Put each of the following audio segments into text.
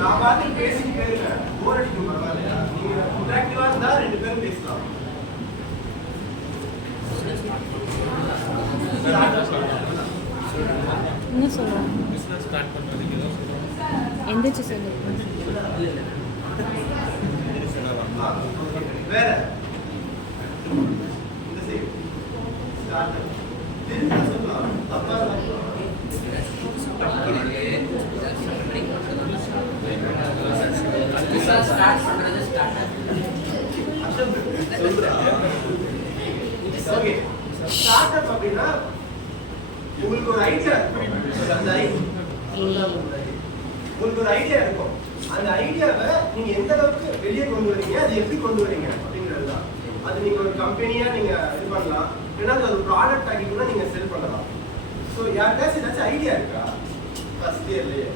நான் பாட்டு பேசிக்கிட்டே இருக்கேன், போர் அடிக்கும் பரவாயில்லையா? நீங்க இன்ட்ராக்டிவா இருந்தா 2 பேரும் பேசலாம். என்ன சொல்றேன்? பிசினஸ் ஸ்டார்ட் பண்றதுக்கு ஏதோ சொல்றேன். எந்திரிச்சு சொல்லு. வேற இந்த சைடு ஸ்டார்ட் தெரிஞ்சு சொல்லலாம். தப்பா ஸ்டார்ட் பண்றது ஸ்டார்ட் ஓகே. ஸ்டார்ட் அப் அப்படின்னா உங்களுக்கு ஒரு ஐடியா இருக்கும். உங்களுக்கு ஒரு ஐடியா இருக்கும். அந்த ஐடியாவை நீங்க எந்த அளவுக்கு வெளியே கொண்டு வரீங்க, அது எப்படி கொண்டு வரீங்க அப்படிங்கிறது தான். அது நீங்க ஒரு கம்பெனியா நீங்க இது பண்ணலாம், இல்லைன்னா அது ஒரு ப்ராடக்ட் ஆகி கூட நீங்க செல் பண்ணலாம். ஸோ யாருக்காச்சும் ஏதாச்சும் ஐடியா இருக்கா ஃபர்ஸ்ட் இயர்லயே?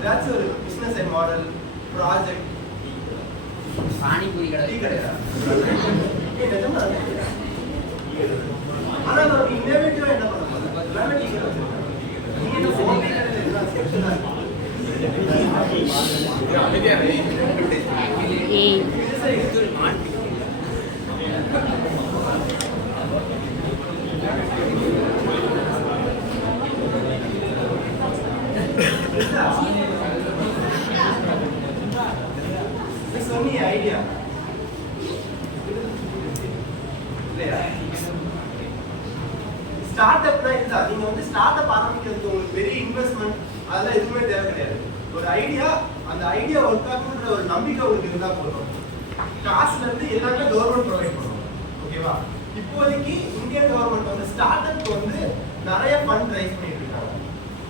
ஏதாச்சும் ஒரு பிசினஸ் மாடல், ப்ராஜெக்ட், பானிபூரி கடை டீ கடையா? ஆனா நம்ம இன்னோவேட்டிவா என்ன பண்ண போறோம்? எல்லாமே டீ கடை வச்சிருக்கோம். நீங்க என்ன ஃபோன் டீ கடை எல்லாம் ஸ்பெஷலா இருக்கு. சொன்னிய ஐடியா இல்லையா? ஸ்டார்ட் அப்னா இதுதான். நீங்க வந்து ஸ்டார்ட் அப் ஆரம்பிக்கிறதுக்கு உங்களுக்கு பெரிய இன்வெஸ்ட்மெண்ட் அதெல்லாம் எதுவுமே தேவை கிடையாது. ஒரு ஐடியா, அந்த ஐடியா ஒர்க் ஆகுன்ற ஒரு நம்பிக்கை உங்களுக்கு இருந்தா போதும். காசுல இருந்து எல்லாமே கவர்மெண்ட் ப்ரொவைட் பண்ணும். ஓகேவா? இப்போதைக்கு இந்தியன் கவர்மெண்ட் வந்து ஸ்டார்ட் அப் வந்து நிறைய ஃபண்ட் ரைஸ் பண்ணிட்டு இருக்காங்க.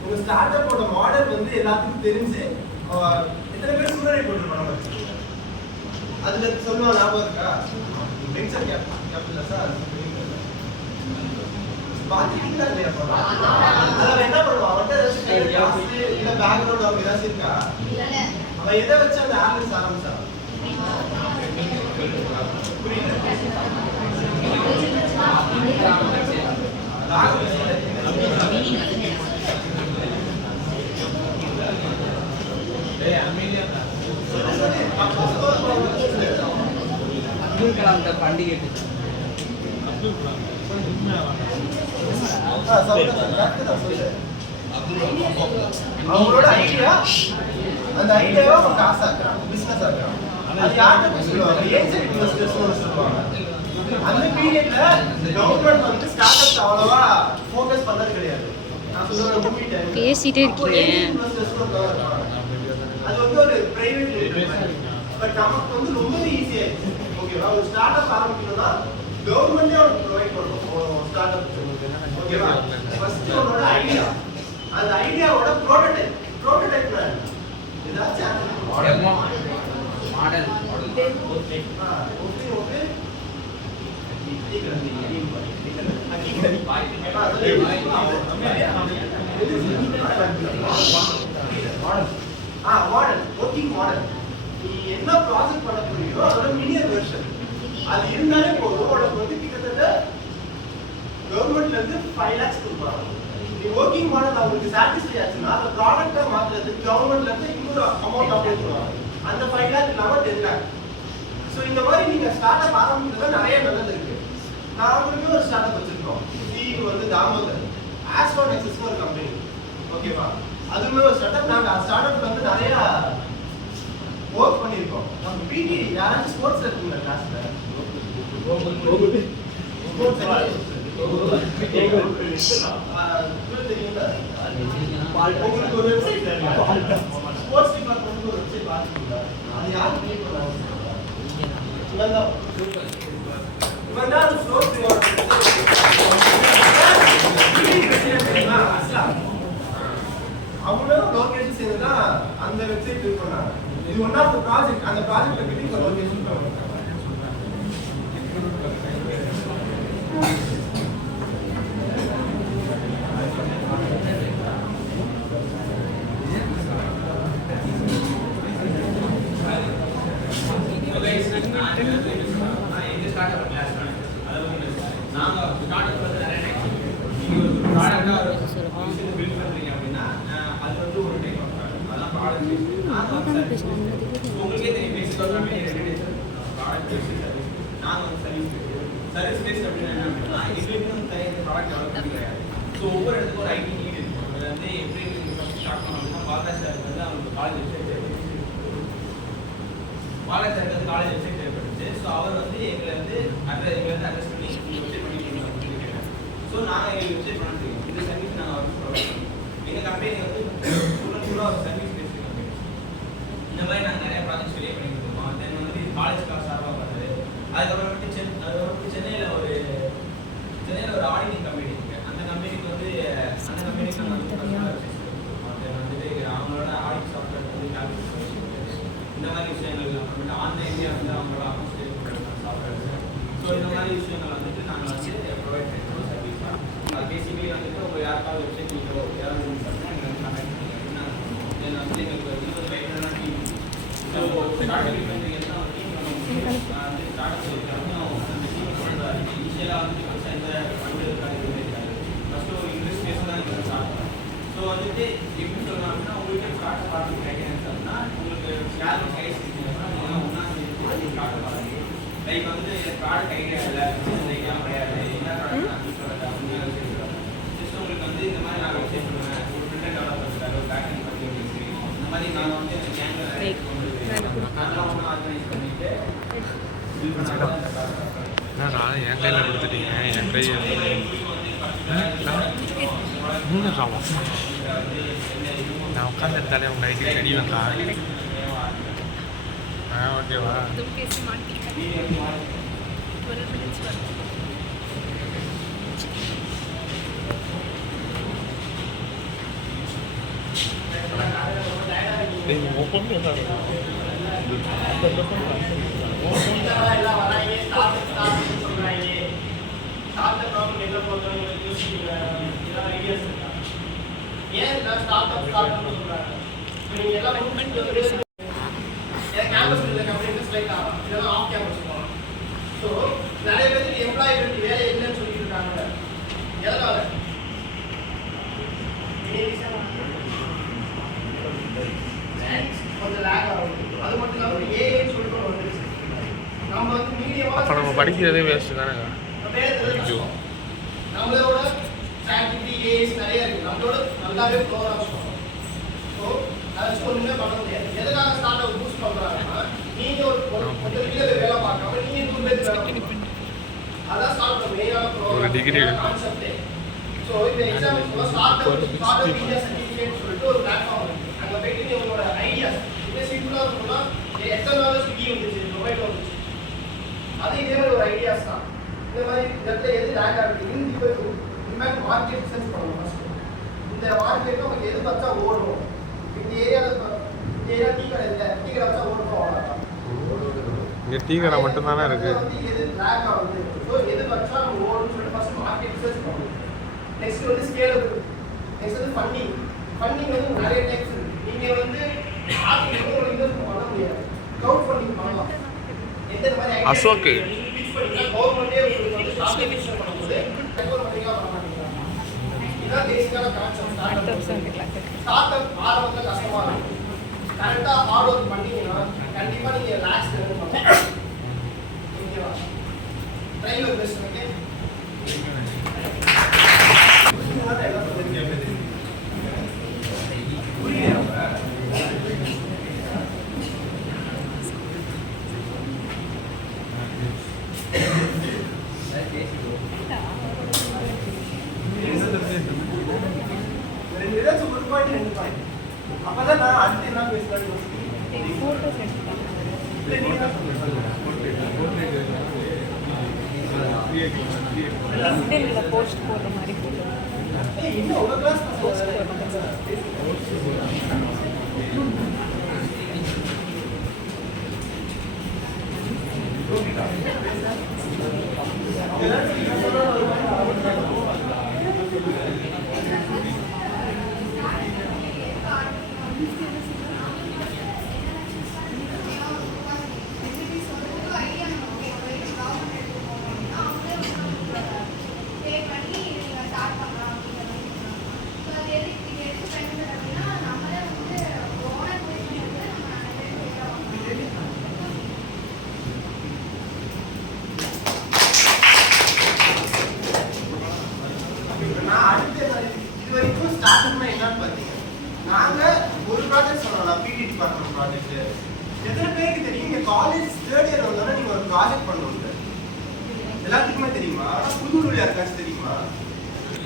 உங்க ஸ்டார்ட் அப்போட மாடல் வந்து எல்லாத்துக்கும் தெரிஞ்சு எத்தனை பேர் சூழலை போட்டு பண்ண அதுல சொல்லுவாங்க, ஞாபகம் இருக்கா? வெஞ்சர் கேபிட்டல் சார் பாத்தீங்களா இல்லையா? அதில் என்ன பண்ணுவான்? அவன்கிட்ட இல்ல பேக்ரவுண்ட் அவங்க ஏதாச்சும் இருக்கா? அவன் எதை வச்சு அந்த ஆம்புலன்ஸ் ஆரம்பிச்சான்? புரியல. அப்துல் கலாம் பண்டிகை அவங்களோட ஐடியா, அந்த ஐடியாவை அவங்க காசு ஆக்குறாங்க, பிசினஸ் ஆக்குறாங்க. அது யார்கிட்ட போய் சொல்லுவாங்க? ஏஞ்சல் இன்வெஸ்டர்ஸ்னு சொல்லுவாங்க. அந்த பீரியட்ல கவர்மெண்ட் வந்து ஸ்டார்ட் அப்ஸ் அவ்வளவா ஃபோக்கஸ் பண்ணது கிடையாது. நான் சொல்ற மூவி டைம் பேசிட்டே இருக்கீங்க. அது வந்து ஒரு பிரைவேட் லிமிடெட். பட் நமக்கு வந்து ரொம்ப ஈஸியா இருக்கு. ஓகேவா? ஒரு ஸ்டார்ட் அப் ஆரம்பிக்கணும்னா கவர்மெண்டே அவங்களுக்கு ப்ரொவைட் பண்ணும் ஸ்டார்ட் அப். ஓகேவா? ஃபர்ஸ்ட் உங்களோட ஐடியா, அந்த ஐடியாவோட ப்ரோட்டோடைப் ஏதாச்சும் model okay okay model working model. நீ என்ன ப்ராஜெக்ட் பண்ண போறீங்களோ அதோட மினியர் வெர்ஷன் அது இருந்தாலே போதும். உனக்கு வந்து கிட்டத்தட்ட கவர்மெண்ட்ல இருந்து 5 lakhs கொடுப்பாங்க. நீ ஒர்க்கிங் மாடல் அவங்களுக்கு சாட்டிஸ்ஃபை ஆச்சுன்னா அந்த ப்ராடக்ட்டை மாற்றுறதுக்கு கவர்மெண்ட்ல இருந்து இன்னொரு அமௌண்ட் அப்ளை பண்ணுவாங்க. அந்த 5 lakh இல்லாம 10 lakh. ஸோ இந்த மாதிரி நீங்க ஸ்டார்ட் அப் ஆரம்பிக்கிறதுல நிறைய நல்லது இருக்கு. நாங்களுமே ஒரு ஸ்டார்ட் அப் வச்சிருக்கோம். சிஇஓ வந்து தாமோதர், ஆஸ்ட்ரோனெக்ஸஸ் ஒரு கம்பெனி. ஓகேவா? அதுவுமே ஒரு ஸ்டார்ட் அப். நாங்கள் ஸ்டார்ட் அப்ல வந்து நிறைய ஒர்க் பண்ணியிருக்கோம். நம்ம பிடி யாராச்சும் ஸ்போர்ட்ஸ்ல இருக்கீங்களா கிளாஸ்ல? உங்களுக்கு ஒரு வெப்சைட் ஸ்போர்ட்ஸ் டிபார்ட்மெண்ட் ஒரு வெப்சைட் பார்த்துருக்கீங்களா? அது யாரும் கிரியேட் பண்ணாங்க? இவன் தான் ஸ்போர்ட்ஸ் அவங்களும் லோகேஷன் சேர்ந்து தான் அந்த வெப்சைட் யூஸ் பண்ணாங்க. இது ஒன் ஆஃப் த ப்ராஜெக்ட். அந்த ப்ராஜெக்ட் பத்தி இப்போ லோகேஷன் பண்ணுவாங்க. கரெக்டாக ஒரு பேச சொல்லுவா விஷயத்தை பில்ட் பண்ணுறீங்க அப்படின்னா அது வந்து ஒரு டைப் ஆஃப் அதான் ப்ராடக்ட் பேஸ். நாங்கள் வந்து சர்வீஸ் உங்களுக்கே தெரியும் பேசிக்காக ப்ராடக்ட் பேஸ் சர்வீஸ். நாங்கள் வந்து சர்வீஸ் பேஸ் அப்படின்னா என்ன அப்படின்னா எங்களுக்கு வந்து தனியாக ப்ராடக்ட் டெவலப் பண்ணி கிடையாது. ஸோ ஒவ்வொரு இடத்துக்கும் ஒரு ஐடி நீட் இருக்கும். அதில் வந்து எப்படி ஃபஸ்ட் ஸ்டார்ட் பண்ணோம் அப்படின்னா பாலா சாருக்கு வந்து அவங்களுக்கு காலேஜ் வெப்சைட் தேவைப்படுச்சு. பாலா சாருக்கு வந்து காலேஜ் வெப்சைட் தேவைப்படுச்சு. ஸோ அவர் வந்து எங்களை வந்து அட்ரஸ் பண்ணி வெப்சைட் பண்ணி கொடுங்க அப்படின்னு கேட்டாங்க. ஸோ நாங்கள் எங்களுக்கு வெப்சைட் பண்ண தெரியும். இந்த சர்வீஸ் நாங்கள் அவருக்கு ப்ரொவைட் பண்ணுவோம். எங்கள் கம்பெனி வந்து ஃபுல்லாக ஒரு சர்வீஸ் பேஸ்டு கம்பெனி. இந்த மாதிரி நாங்கள் நிறைய ப்ராஜெக்ட்ஸ் வெளியே பண்ணி கொடுத்துருக்கோம். தென் வந்து காலேஜ் காசு சார்பாக பண்ணுறது. அதுக்கப்புறமேட்டு சென்னையில் ஒரு ஆடிட்டிங் கம்பெனி இருக்குது. அந்த கம்பெனிக்கு வந்து அந்த கம்பெனிக்கு வந்துட்டு அவங்களோட ஆடிட் சாஃப்ட்வேர் வந்து இந்த மாதிரி விஷயங்கள் அப்புறமேட்டு ஆன்லைன்லேயே வந்து அவங்களோட அக்கௌண்ட் சேவ் பண்ணுற சாஃப்ட்வேர். ஸோ இந்த மாதிரி விஷயங்கள் வந்துட்டு நாங்கள் வந்து ப்ரொவைட் பண்ணுறோம் சர்வீஸாக. அது பேசிக்கலி வந்துட்டு ஒரு யாருக்காவது வெப்சைட் வீட்டோ யாராவது எங்களுக்கு வந்து கனெக்ட் பண்ணி அப்படின்னா வந்து எங்களுக்கு 20 பையனான டீம். ஸோ ஸ்டார்டிங் பண்ணுறீங்கன்னா ஒரு டீம் வந்து ஸ்டார்ட் பண்ணியிருக்காங்க. அந்த டீம் வந்து இனிஷியலாக வந்துட்டு ஃபஸ்ட்டு எந்த ஃபண்டு இருக்காது ஃபஸ்ட்டு ஒரு இங்கிலீஷ் பேச தான் நீங்கள் ஸ்டார்ட் பண்ணணும். ஸோ வந்துட்டு எப்படி சொல்லணும் அப்படின்னா உங்களுக்கு ஸ்டார்ட் பார்த்து கிடைக்கிறேன் அப்படின்னா உங்களுக்கு ஷேர் கைஸ் இருக்குன்னா நீங்கள் ஒன்றா சேர்ந்து ஸ்டார்ட் பண்ணுறீங்க. லைக் வந்து ப்ராடக்ட் ஐடியா இல்லை ஐடியா கிடையாது என்ன ப்ராடக்ட் நான் சொல்கிறேன் அப்படின்னு சொல்லுவாங்க. ஜஸ்ட் உங்களுக்கு வந்து இந்த மாதிரி நான் வெப்சைட் பண்ணுவேன். ஒரு ஃப்ரெண்ட் டெவலப் பண்ணுறாரு ஒரு பேக்கிங் பண்ணி வச்சுருக்கோம். இந்த மாதிரி நான் வந்து எனக்கு கேங்கில் அதெல்லாம் ஒன்றும் ஆர்கனைஸ் பண்ணிவிட்டு என்னடா என் கையில் கொடுத்துட்டீங்க என் கையில் மூணுறாமா நான் உட்காந்துருந்தாலே உங்கள் ஐடி ரெடி வந்தா ஓகேவா ஓப்பன் எல்லாம் வராங்க ஸ்டார்ட் சொல்கிறாங்க. ஸ்டார்ட் ப்ராப்ளம் என்ன பண்ணுறாங்க ஏதாவது ஐடியாஸ் இருக்கா? ஏன் நான் ஸ்டார்ட் சொல்கிறாங்க? நீங்கள் எல்லாம் என் கேம்பஸ் இல்லை கம்பெனி ஸ்ட்ரைக் ஆகும். இதெல்லாம் ஆஃப் கேம்பஸ் போகலாம். ஸோ நிறைய பேருக்கு எம்ப்ளாயபிலிட்டி வேலை இல்லைன்னு சொல்லிட்டு இருக்காங்க. எதனால கொஞ்சம் லேக் ஆகும். அது மட்டும் இல்லாமல் ஏஐன்னு சொல்லிட்டு ஒன்று வந்துருச்சு. நம்ம வந்து மீடியமாக அப்போ நம்ம படிக்கிறதே வேஸ்ட்டு தானே. நம்மளோட சாட்டிவிட்டி ஏஐஸ் நிறைய இருக்குது. நம்மளோட நல்லாவே ப்ரோக்ராம்ஸ் பண்ணுறோம். ஸோ அதை வச்சு ஒன்றுமே பண்ண முடியாது. எதுக்காக ஸ்டார்ட் அப் பூஸ்ட் பண்ணுறாங்கன்னா நீங்கள் ஒரு கொஞ்சம் கீழே வேலை பார்க்காம நீங்கள் 100 பேர் வேலை பார்க்கணும். அதான் ஸ்டார்ட் அப் மெயினான ஒரு டிகிரி கான்செப்டே. ஸோ இந்த example start up India certificate சொல்லிட்டு ஒரு பிளாட்ஃபார்ம் இருக்குது. அங்கே போயிட்டு நீ உங்களோட ஐடியாஸ் இதே சிம்பிளாக இருக்குன்னா எத்தனை நாள் ஸ்விக்கி வந்துச்சு ஜொமேட்டோ வந்துச்சு அது இதே மாதிரி ஒரு ஐடியாஸ் தான். இந்த மாதிரி இடத்துல எது லேக் ஆகுது இம்பேக்ட் மார்க்கெட் சென்ஸ் பண்ணணும். ஃபஸ்ட்டு இந்த மார்க்கெட்டில் உங்களுக்கு எது வச்சா ஓடும். இந்த ஏரியா டீ கடை இல்லை டீ கடை வச்சா ஓடும் அவ்வளோதான். இங்கே டீ கடை மட்டும்தானே இருக்குது. வந்து எது லேக் ஆகுது ஸோ எது வச்சா நம்ம ஓடும்னு சொல்லிட்டு ஃபஸ்ட் மார்க்கெட் ரிசர்ச் பண்ணணும். நெக்ஸ்ட் வந்து ஸ்கேலபிள். நெக்ஸ்ட் வந்து ஃபண்டிங் வந்து நிறைய டைப்ஸ் இருக்குது. நீங்கள் வந்து மார்க்கெட் வந்து ஒரு இன்வெஸ்ட் பண்ண முடியாது. க்ரௌட் ஃபண்டிங் பண்ணலாம். எந்த மாதிரி அசோக் கவர்மெண்டே உங்களுக்கு வந்து ஸ்டார்ட் பண்ணும்போது ரெக்கமெண்டேஷன் பண்ண மாட்டேங்கிறாங்க. இதான் பேசிக்கான கான்செப்ட். ஸ்டார்ட் அப் ஆரம்பத்தில் கஷ்டமாக இருக்கும். கரெக்டாக ஹார்ட் ஒர்க் பண்ணீங்கன்னா கண்டிப்பாக நீங்கள் ரிலாக்ஸ் பண்ணலாம். ஓகேவா? Try your best. ஓகே அப்பதான் நான் அடுத்து என்ன பேசுறேன்னு போஸ்ட் போடுற மாதிரி போட்டோ இன்னும் உங்க கிளாஸ் ப்ராஜெக்ட்னா என்னன்னு பார்த்தீங்க, நாங்க ஒரு ப்ராஜெக்ட் சொல்லலாம், பிடி டிபார்ட்மெண்ட் ப்ராஜெக்ட். எத்தனை பேருக்கு தெரியும் இங்க காலேஜ் தேர்ட் இயர் வந்தோன்னா நீங்க ஒரு ப்ராஜெக்ட் பண்ணணும்? எல்லாத்துக்குமே தெரியுமா? புது யாருக்காச்சும் தெரியுமா?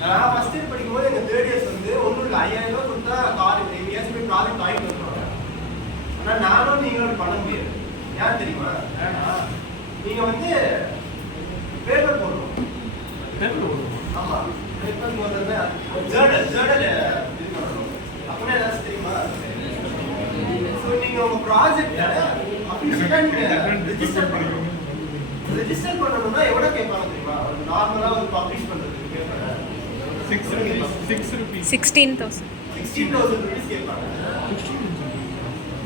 நான் ஃபர்ஸ்ட் இயர் படிக்கும்போது எங்க தேர்ட் இயர்ஸ் வந்து ஒன்றும் இல்லை, 5000 ரூபாய் கொடுத்தா காலேஜ் எங்கேயாச்சும் போய் ப்ராஜெக்ட் வாங்கிட்டு வந்துருவாங்க. ஆனா நானும் நீங்களும் பண்ண முடியாது. ஏன் தெரியுமா? நீங்க வந்து பேப்பர் போடணும். ஆமா, பேப்பர் போடுறது ஜேர்னல் இது பண்ணணும். அப்படின்னா ஏதாச்சும் தெரியுமா? ஸோ நீங்க உங்க ப்ராஜெக்ட அஃபிஷியலா நீங்க ரெஜிஸ்டர் பண்ணணும். ரெஜிஸ்டர் பண்ணணும்னா எவ்வளவு கேட்பாங்க தெரியுமா? ஒரு நார்மலா ஒரு பப்ளிஷ் பண்றதுக்கு பேப்பர் 16,000. 16,000 rupees கேட்பாங்க.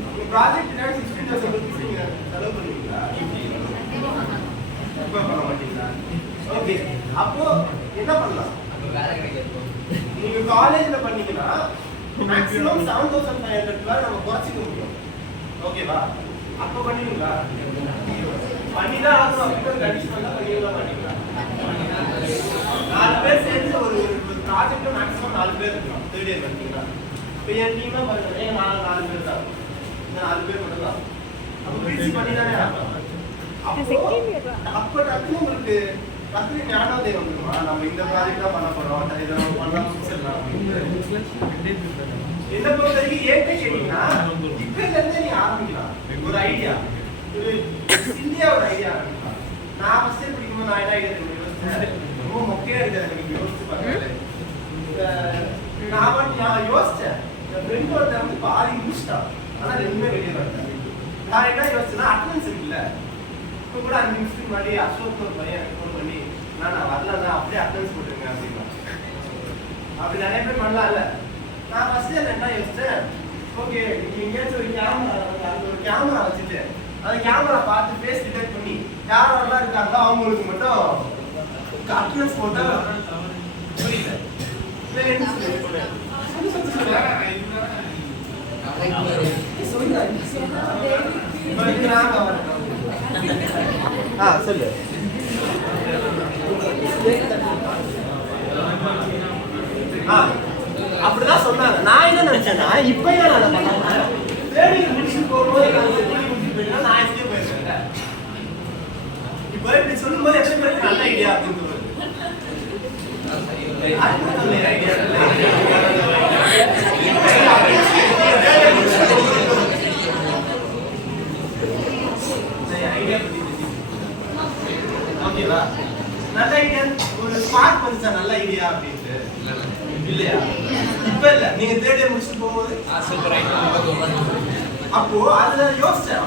உங்க ப்ராஜெக்ட் 16,000 rupees நீங்க செலவு பண்ணுவீங்களா? இப்ப பண்ண மாட்டீங்களா? ஓகே, அப்போ என்ன பண்ணலாம்? வேலை கிடைக்காது. நீங்க காலேஜ்ல பண்ணீங்கன்னா மேக்ஸிமம் 7,500 நம்ம குறைச்சிக்க முடியும். ஓகேவா? அப்போ பண்ணுவீங்களா? பண்ணிதான் ஆகணும் அப்படின்னு ஒரு கண்டிஷன் தான் பண்ணிங்களா மாட்டீங்களா? 4 பேர் சேர்ந்து ஒரு ப்ராஜெக்ட்ல மேக்ஸிமம் 4 பேர் இருக்கலாம். தேர்ட் இயர் பண்ணீங்களா? இப்போ என் டீம்ல பாருங்க, நாலு பேர் தான். இந்த 4 பேர் மட்டும் தான். அப்போ பிரிச்சு பண்ணி தானே ஆகணும். அப்போ டக்குனு உங்களுக்கு டக்குனு ஞானோதயம் வந்துருமா? நம்ம இந்த ப்ராஜெக்ட் தான் பண்ண போறோம், இதை நம்ம பண்ணலாம் முடிச்சிடலாம் அப்படின்னு. என்ன பொறுத்த வரைக்கும் ஏற்கனவே கேட்டீங்கன்னா இப்பல இருந்தே நீங்க ஆரம்பிக்கலாம். ஒரு ஐடியா, ஒரு சிந்தியா ஒரு ஐடியா ஆரம்பிக்கலாம். நான் ஃபர்ஸ்ட் இயர் படிக்கும்போது நான் என்ன ஐடியா யோசிச்சேன், ரொம்ப மொக்கையா இருக்காது எனக்கு யோசிச்சு பார்க்கல. நான் யோசிச்சேன், என் ஃப்ரெண்ட் ஒருத்தன் வந்து பாதி முடிச்சிட்டான், ஆனா ரெண்டுமே வெளியே வரல. நான் என்ன யோசிச்சேன்னா அட்டெண்டன்ஸ் இருக்குல்ல, இப்போ கூட 5 நிமிஷத்துக்கு முன்னாடி அசோக் ஒரு பையன் எனக்கு ஃபோன் பண்ணி நான் வரலன்னா அப்படியே அட்டெண்டன்ஸ் போட்டுருங்க அப்படின்னா. அப்படி நிறைய பேர் பண்ணலாம்ல. நான் ஃபர்ஸ்ட் இயர்ல என்ன யோசிச்சேன், ஓகே நீங்க எங்கேயாச்சும் ஒரு கேமரா வச்சுட்டு அந்த கேமரா பார்த்து ஃபேஸ் டிடெக்ட் பண்ணி யாரெல்லாம் இருக்காங்களோ அவங்களுக்கு மட்டும் அட்டெண்டன்ஸ் போட்டா புரியல. என்ன சொல்லு. அப்படிதான் சொன்னாங்க. நான் என்ன நினைச்சேன்னா இப்பயே நான் பண்ணேன், தேடி முடிச்சுட்டு போகும்போது நான் எஸ்கேப் போயிருக்கேன். இப்போ இப்படி சொல்லும்போது எத்தனை பேருக்கு நல்ல ஐடியா அப்படின்னு தோணுது? ஐடியா ஓகேவா? நல்ல ஐடியா, ஒரு ஸ்மார்ட் வந்துச்சா நல்ல ஐடியா அப்படின்ட்டு இல்லையா? இப்ப இல்ல, நீங்க தேர்ட் இயர் முடிச்சுட்டு போகும்போது அப்போ அதுல யோசிச்சேன்.